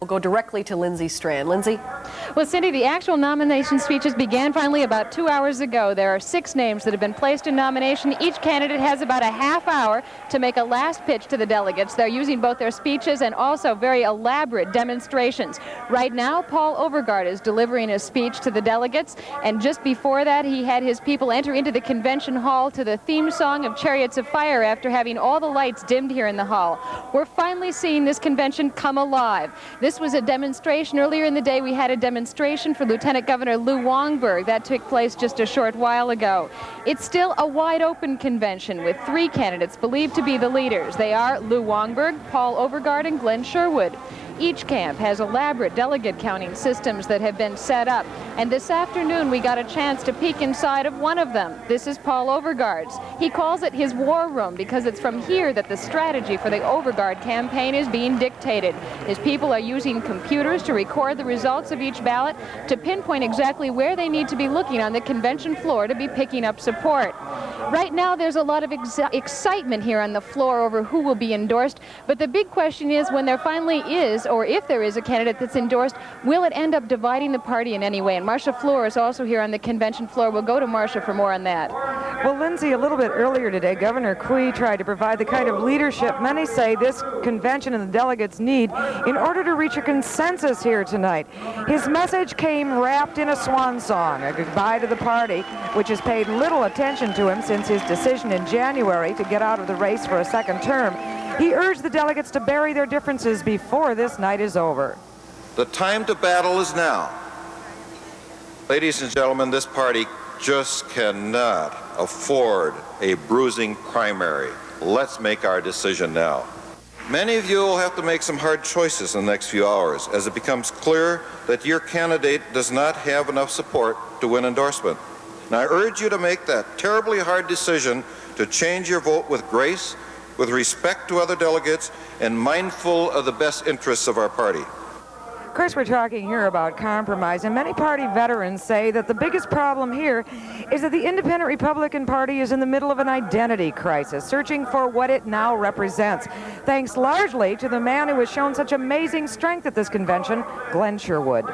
We'll go directly to Lindsay Strand. Lindsay? Well, Cindy, the actual nomination speeches began finally about 2 hours ago. There are 6 names that have been placed in nomination. Each candidate has about a half hour to make a last pitch to the delegates. They're using both their speeches and also very elaborate demonstrations. Right now, Paul Overgaard is delivering a speech to the delegates, and just before that, he had his people enter into the convention hall to the theme song of Chariots of Fire after having all the lights dimmed here in the hall. We're finally seeing this convention come alive. This was a demonstration. Earlier in the day, we had a demonstration for Lieutenant Governor Lou Wongberg. That took place just a short while ago. It's still a wide-open convention with 3 candidates believed to be the leaders. They are Lou Wongberg, Paul Overgaard, and Glenn Sherwood. Each camp has elaborate delegate counting systems that have been set up, and this afternoon we got a chance to peek inside of one of them. This is Paul Overgaard's. He calls it his war room because it's from here that the strategy for the Overgaard campaign is being dictated. His people are using computers to record the results of each ballot to pinpoint exactly where they need to be looking on the convention floor to be picking up support. Right now there's a lot of excitement here on the floor over who will be endorsed, but the big question is, when there finally is, or if there is a candidate that's endorsed, will it end up dividing the party in any way? And Marcia Floor is also here on the convention floor. We'll go to Marcia for more on that. Well, Lindsay, a little bit earlier today, Governor Cui tried to provide the kind of leadership many say this convention and the delegates need in order to reach a consensus here tonight. His message came wrapped in a swan song, a goodbye to the party, which has paid little attention to him since his decision in January to get out of the race for a second term. He urged the delegates to bury their differences before this night is over. The time to battle is now. Ladies and gentlemen, this party just cannot afford a bruising primary. Let's make our decision now. Many of you will have to make some hard choices in the next few hours as it becomes clear that your candidate does not have enough support to win endorsement. And I urge you to make that terribly hard decision to change your vote with grace, with respect to other delegates, and mindful of the best interests of our party. Of course, we're talking here about compromise, and many party veterans say that the biggest problem here is that the Independent Republican Party is in the middle of an identity crisis, searching for what it now represents, thanks largely to the man who has shown such amazing strength at this convention, Glenn Sherwood.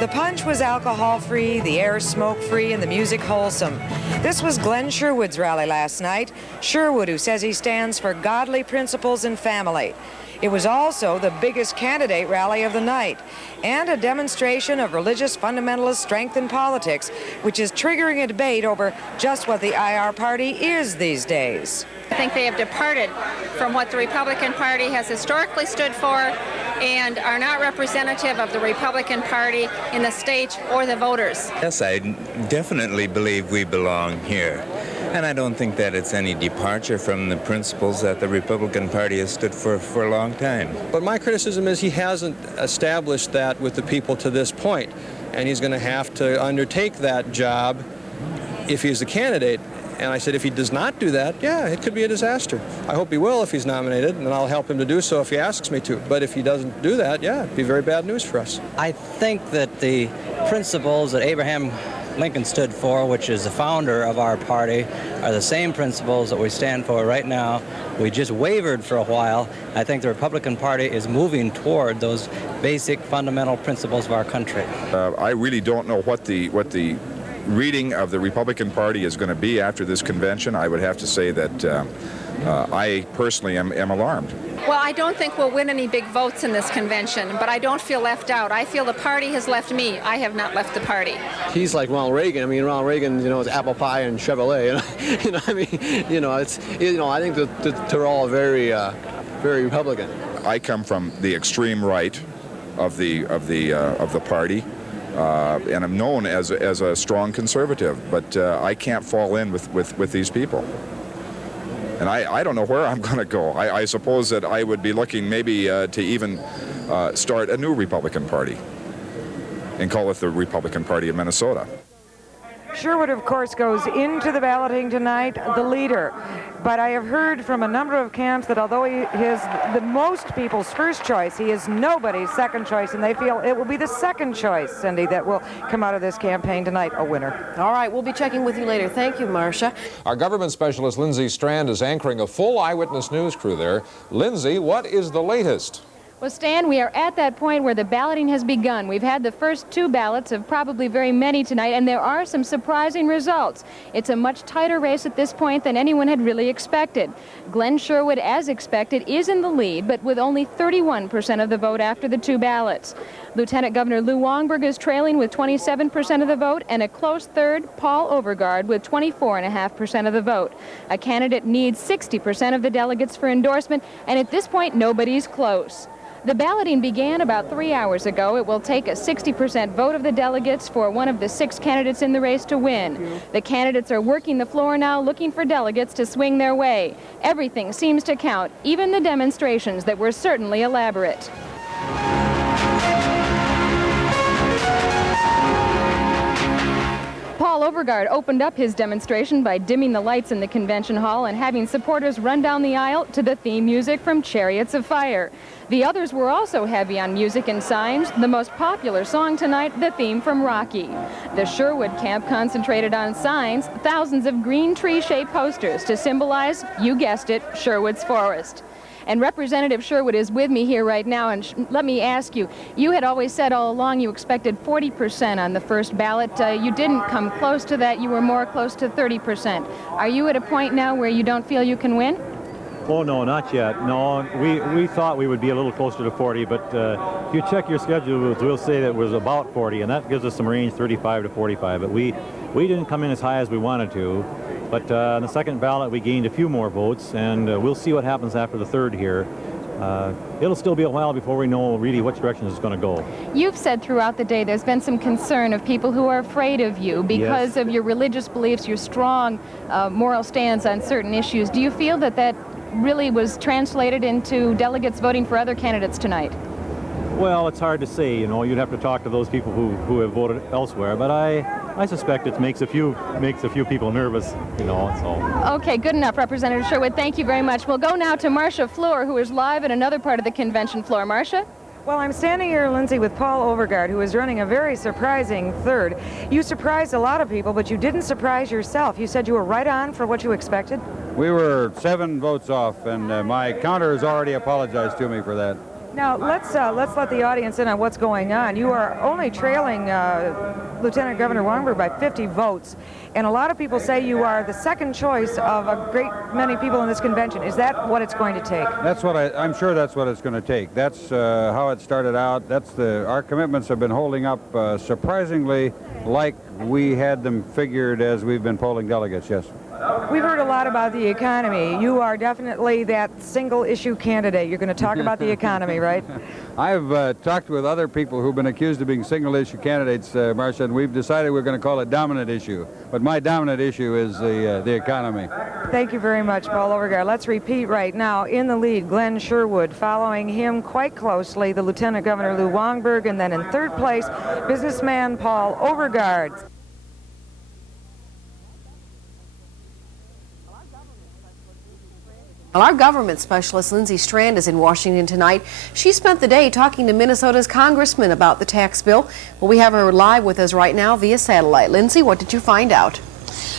The punch was alcohol-free, the air smoke-free, and the music wholesome. This was Glenn Sherwood's rally last night. Sherwood, who says he stands for godly principles and family. It was also the biggest candidate rally of the night, and a demonstration of religious fundamentalist strength in politics, which is triggering a debate over just what the IR party is these days. I think they have departed from what the Republican Party has historically stood for and are not representative of the Republican Party in the state or the voters. Yes, I definitely believe we belong here. And I don't think that it's any departure from the principles that the Republican Party has stood for a long time. But my criticism is he hasn't established that with the people to this point. And he's going to have to undertake that job if he's the candidate. And I said, if he does not do that, yeah, it could be a disaster. I hope he will if he's nominated, and I'll help him to do so if he asks me to. But if he doesn't do that, yeah, it'd be very bad news for us. I think that the principles that Abraham Lincoln stood for, which is the founder of our party, are the same principles that we stand for right now. We just wavered for a while. I think the Republican Party is moving toward those basic fundamental principles of our country. I really don't know what the reading of the Republican Party is going to be after this convention. I would have to say that I personally am alarmed. Well, I don't think we'll win any big votes in this convention, but I don't feel left out. I feel the party has left me. I have not left the party. He's like Ronald Reagan. I mean, Ronald Reagan, is apple pie and Chevrolet. I think that they're all very Republican. I come from the extreme right of the party. And I'm known as a strong conservative, but I can't fall in with these people. And I don't know where I'm going to go. I suppose that I would be looking maybe to even start a new Republican Party and call it the Republican Party of Minnesota. Sherwood, of course, goes into the balloting tonight, the leader. But I have heard from a number of camps that although he is the most people's first choice, he is nobody's second choice, and they feel it will be the second choice, Cindy, that will come out of this campaign tonight a winner. All right, we'll be checking with you later. Thank you, Marcia. Our government specialist, Lindsay Strand, is anchoring a full Eyewitness News crew there. Lindsay, what is the latest? Well, Stan, we are at that point where the balloting has begun. We've had the first 2 ballots of probably very many tonight, and there are some surprising results. It's a much tighter race at this point than anyone had really expected. Glenn Sherwood, as expected, is in the lead, but with only 31% of the vote after the 2 ballots. Lieutenant Governor Lou Wongberg is trailing with 27% of the vote, and a close third, Paul Overgaard, with 24.5% of the vote. A candidate needs 60% of the delegates for endorsement, and at this point, nobody's close. The balloting began about 3 hours ago. It will take a 60% vote of the delegates for one of the 6 candidates in the race to win. The candidates are working the floor now, looking for delegates to swing their way. Everything seems to count, even the demonstrations that were certainly elaborate. Paul Overgaard opened up his demonstration by dimming the lights in the convention hall and having supporters run down the aisle to the theme music from Chariots of Fire. The others were also heavy on music and signs. The most popular song tonight, the theme from Rocky. The Sherwood camp concentrated on signs, thousands of green tree-shaped posters to symbolize, you guessed it, Sherwood's forest. And Representative Sherwood is with me here right now, and let me ask you, you had always said all along you expected 40% on the first ballot. You didn't come close to that. You were more close to 30%. Are you at a point now where you don't feel you can win? Oh, no, not yet. No, we thought we would be a little closer to 40, but if you check your schedule, we'll say that it was about 40, and that gives us some range, 35 to 45. But we didn't come in as high as we wanted to. But on the second ballot, we gained a few more votes, and we'll see what happens after the third here. It'll still be a while before we know really which direction it's going to go. You've said throughout the day there's been some concern of people who are afraid of you because of your religious beliefs, your strong moral stance on certain issues. Do you feel that that really was translated into delegates voting for other candidates tonight? Well, it's hard to say. You know, you'd have to talk to those people who have voted elsewhere. But I suspect it makes a few people nervous. You know, so. Okay, good enough, Representative Sherwood. Thank you very much. We'll go now to Marcia Fleur, who is live at another part of the convention floor. Marcia? Well, I'm standing here, Lindsay, with Paul Overgaard, who is running a very surprising third. You surprised a lot of people, but you didn't surprise yourself. You said you were right on for what you expected. We were 7 votes off, and my counter has already apologized to me for that. Now, let's let the audience in on what's going on. You are only trailing Lieutenant Governor Wongberg by 50 votes, and a lot of people say you are the second choice of a great many people in this convention. Is that what it's going to take? That's what I'm sure that's what it's going to take. That's how it started out. Our commitments have been holding up surprisingly like we had them figured as we've been polling delegates, yes. We've heard a lot about the economy. You are definitely that single-issue candidate. You're going to talk about the economy, right? I've talked with other people who've been accused of being single-issue candidates, Marcia, and we've decided we're going to call it dominant issue. But my dominant issue is the economy. Thank you very much, Paul Overgaard. Let's repeat right now. In the lead, Glenn Sherwood. Following him quite closely, the Lieutenant Governor Lou Wongberg. And then in third place, businessman Paul Overgaard. Well, our government specialist, Lindsay Strand, is in Washington tonight. She spent the day talking to Minnesota's congressman about the tax bill. Well, we have her live with us right now via satellite. Lindsay, what did you find out?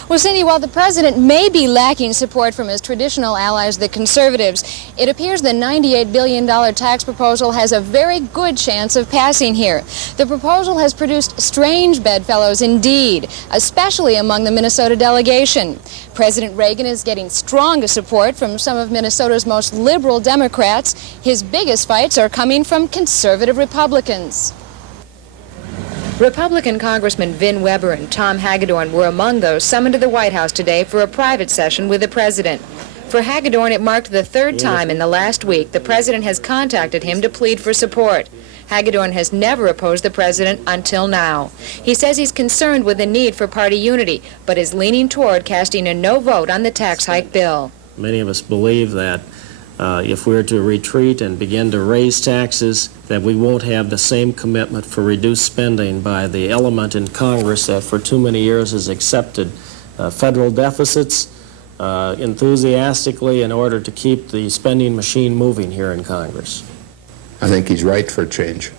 Well, Cindy, while the president may be lacking support from his traditional allies, the conservatives, it appears the $98 billion tax proposal has a very good chance of passing here. The proposal has produced strange bedfellows indeed, especially among the Minnesota delegation. President Reagan is getting strongest support from some of Minnesota's most liberal Democrats. His biggest fights are coming from conservative Republicans. Republican Congressman Vin Weber and Tom Hagedorn were among those summoned to the White House today for a private session with the president. For Hagedorn, it marked the third time in the last week the president has contacted him to plead for support. Hagedorn has never opposed the president until now. He says he's concerned with the need for party unity, but is leaning toward casting a no vote on the tax hike bill. Many of us believe that if we're to retreat and begin to raise taxes, that we won't have the same commitment for reduced spending by the element in Congress that for too many years has accepted federal deficits enthusiastically in order to keep the spending machine moving here in Congress. I think he's right for a change.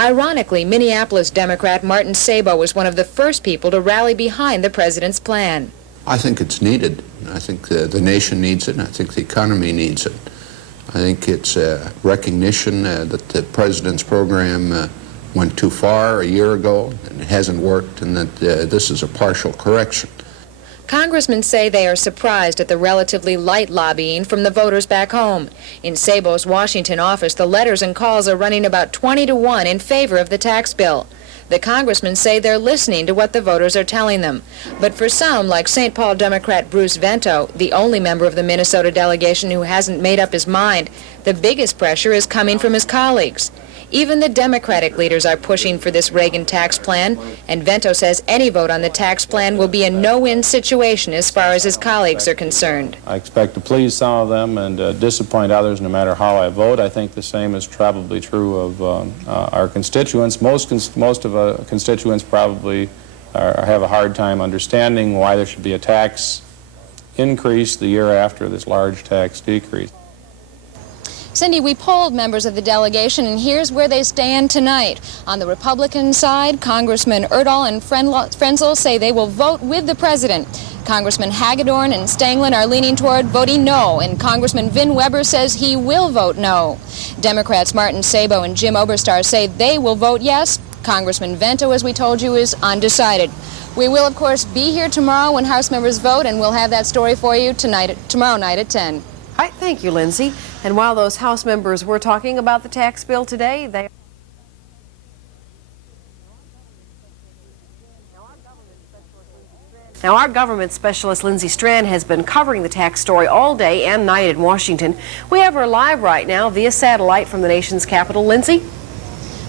Ironically, Minneapolis Democrat Martin Sabo was one of the first people to rally behind the president's plan. I think it's needed. I think the nation needs it, and I think the economy needs it. I think it's a recognition that the president's program went too far a year ago, and it hasn't worked, and that this is a partial correction. Congressmen say they are surprised at the relatively light lobbying from the voters back home. In Sabo's Washington office, the letters and calls are running about 20-1 in favor of the tax bill. The congressmen say they're listening to what the voters are telling them. But for some, like St. Paul Democrat Bruce Vento, the only member of the Minnesota delegation who hasn't made up his mind, the biggest pressure is coming from his colleagues. Even the Democratic leaders are pushing for this Reagan tax plan, and Vento says any vote on the tax plan will be a no-win situation as far as his colleagues are concerned. I expect to please some of them and disappoint others no matter how I vote. I think the same is probably true of our constituents. Most of our constituents probably have a hard time understanding why there should be a tax increase the year after this large tax decrease. Cindy, we polled members of the delegation, and here's where they stand tonight. On the Republican side, Congressman Erdahl and Frenzel say they will vote with the president. Congressman Hagedorn and Stanglin are leaning toward voting no, and Congressman Vin Weber says he will vote no. Democrats Martin Sabo and Jim Oberstar say they will vote yes. Congressman Vento, as we told you, is undecided. We will, of course, be here tomorrow when House members vote, and we'll have that story for you tomorrow night at 10. All right, thank you, Lindsay. And while those House members were talking about the tax bill today, Now, our government specialist, Lindsay Strand, has been covering the tax story all day and night in Washington. We have her live right now via satellite from the nation's capital. Lindsay?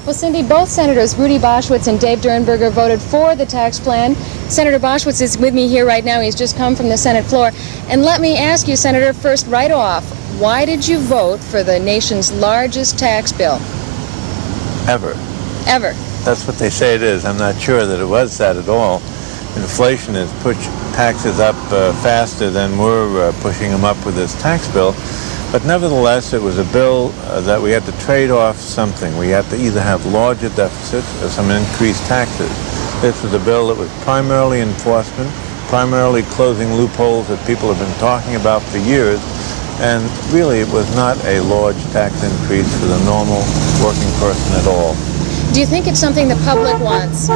Well, Cindy, both Senators Rudy Boschwitz and Dave Durenberger voted for the tax plan. Senator Boschwitz is with me here right now. He's just come from the Senate floor. And let me ask you, Senator, first right off, why did you vote for the nation's largest tax bill? Ever. Ever. That's what they say it is. I'm not sure that it was that at all. Inflation has pushed taxes up faster than we're pushing them up with this tax bill. But nevertheless, it was a bill that we had to trade off something. We had to either have larger deficits or some increased taxes. This was a bill that was primarily enforcement, primarily closing loopholes that people have been talking about for years. And really, it was not a large tax increase for the normal working person at all. Do you think it's something the public wants?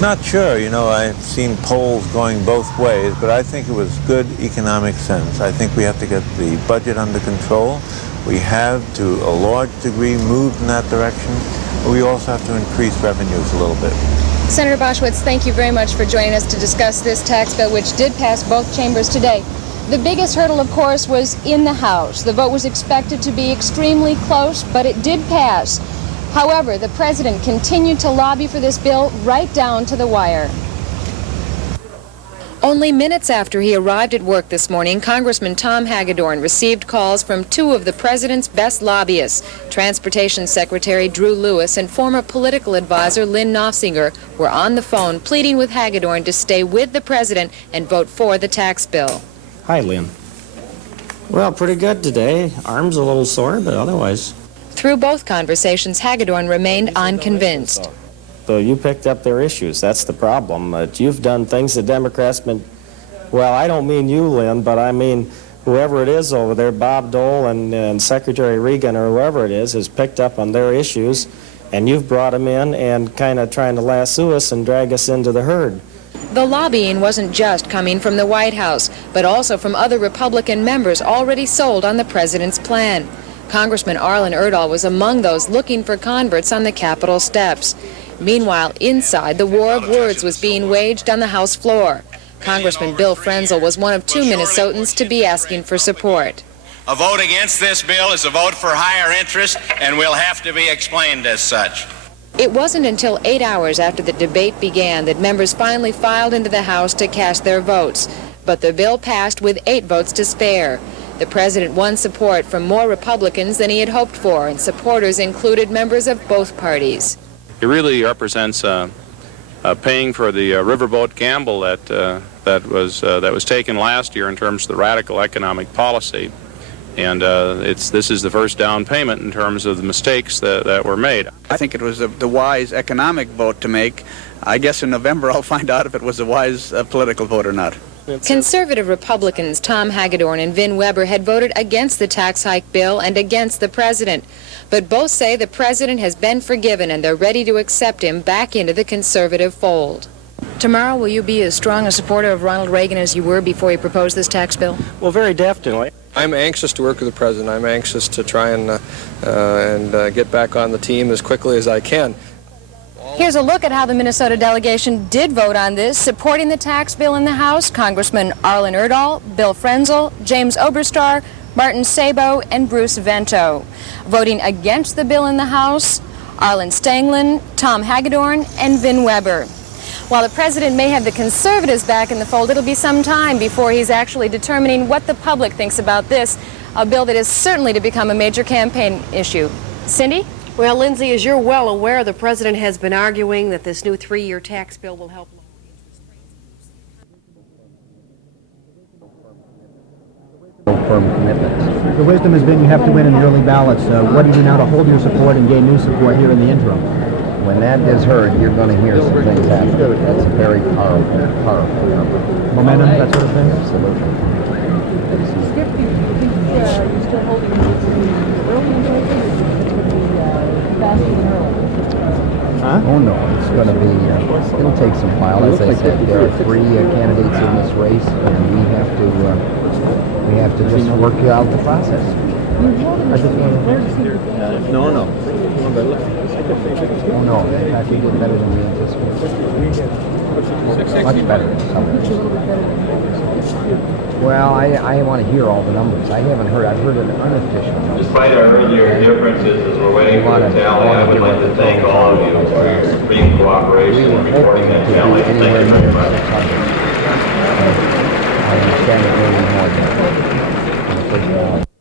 Not sure. You know, I've seen polls going both ways, but I think it was good economic sense. I think we have to get the budget under control. We have, to a large degree, moved in that direction, but we also have to increase revenues a little bit. Senator Boschwitz, thank you very much for joining us to discuss this tax bill, which did pass both chambers today. The biggest hurdle, of course, was in the House. The vote was expected to be extremely close, but it did pass. However, the president continued to lobby for this bill right down to the wire. Only minutes after he arrived at work this morning, Congressman Tom Hagedorn received calls from two of the president's best lobbyists. Transportation Secretary Drew Lewis and former political advisor Lynn Nofsinger were on the phone pleading with Hagedorn to stay with the president and vote for the tax bill. Hi, Lynn. Well, pretty good today. Arm's a little sore, but otherwise. Through both conversations, Hagedorn remained unconvinced. So you picked up their issues. That's the problem. You've done things the Democrats been... Well, I don't mean you, Lynn, but I mean whoever it is over there, Bob Dole and Secretary Regan or whoever it is, has picked up on their issues, and you've brought them in and kind of trying to lasso us and drag us into the herd. The lobbying wasn't just coming from the White House, but also from other Republican members already sold on the president's plan. Congressman Arlen Erdahl was among those looking for converts on the Capitol steps. Meanwhile, inside, the war of words was being waged on the House floor. Congressman Bill Frenzel was one of two Minnesotans to be asking for support. A vote against this bill is a vote for higher interest and will have to be explained as such. It wasn't until 8 hours after the debate began that members finally filed into the House to cast their votes. But the bill passed with 8 votes to spare. The president won support from more Republicans than he had hoped for, and supporters included members of both parties. He really represents paying for the riverboat gamble that was taken last year in terms of the radical economic policy. And this is the first down payment in terms of the mistakes that were made. I think it was the wise economic vote to make. I guess in November I'll find out if it was a wise political vote or not. Conservative Republicans Tom Hagedorn and Vin Weber had voted against the tax hike bill and against the president. But both say the president has been forgiven and they're ready to accept him back into the conservative fold. Tomorrow, will you be as strong a supporter of Ronald Reagan as you were before he proposed this tax bill? Well, very definitely. I'm anxious to work with the president. I'm anxious to try and get back on the team as quickly as I can. Here's a look at how the Minnesota delegation did vote on this. Supporting the tax bill in the House, Congressman Arlen Erdahl, Bill Frenzel, James Oberstar, Martin Sabo, and Bruce Vento. Voting against the bill in the House, Arlen Stanglin, Tom Hagedorn, and Vin Weber. While the president may have the conservatives back in the fold, it'll be some time before he's actually determining what the public thinks about this, a bill that is certainly to become a major campaign issue. Cindy? Well, Lindsay, as you're well aware, the president has been arguing that this new 3-year tax bill will help lower interest rates. Firm commitments. The wisdom has been you have to win in the early ballots. What do you do now to hold your support and gain new support here in the interim? When that is heard, you're going to hear some things happen. That's a very powerful number. Momentum, that sort of thing? Absolutely. Huh? Oh no, it's going to be, it'll take some while. As I said, there are 3 candidates in this race, and we have to just work out the process. No. Oh no, in fact we did better than we anticipated. Much better than some. Well, I want to hear all the numbers. I haven't heard. I've heard an unofficial number. Despite our earlier differences as we're waiting for the tally, I would like to thank all of you for your extreme cooperation in reporting that tally. Thank you very much. I understand it really more than the first one.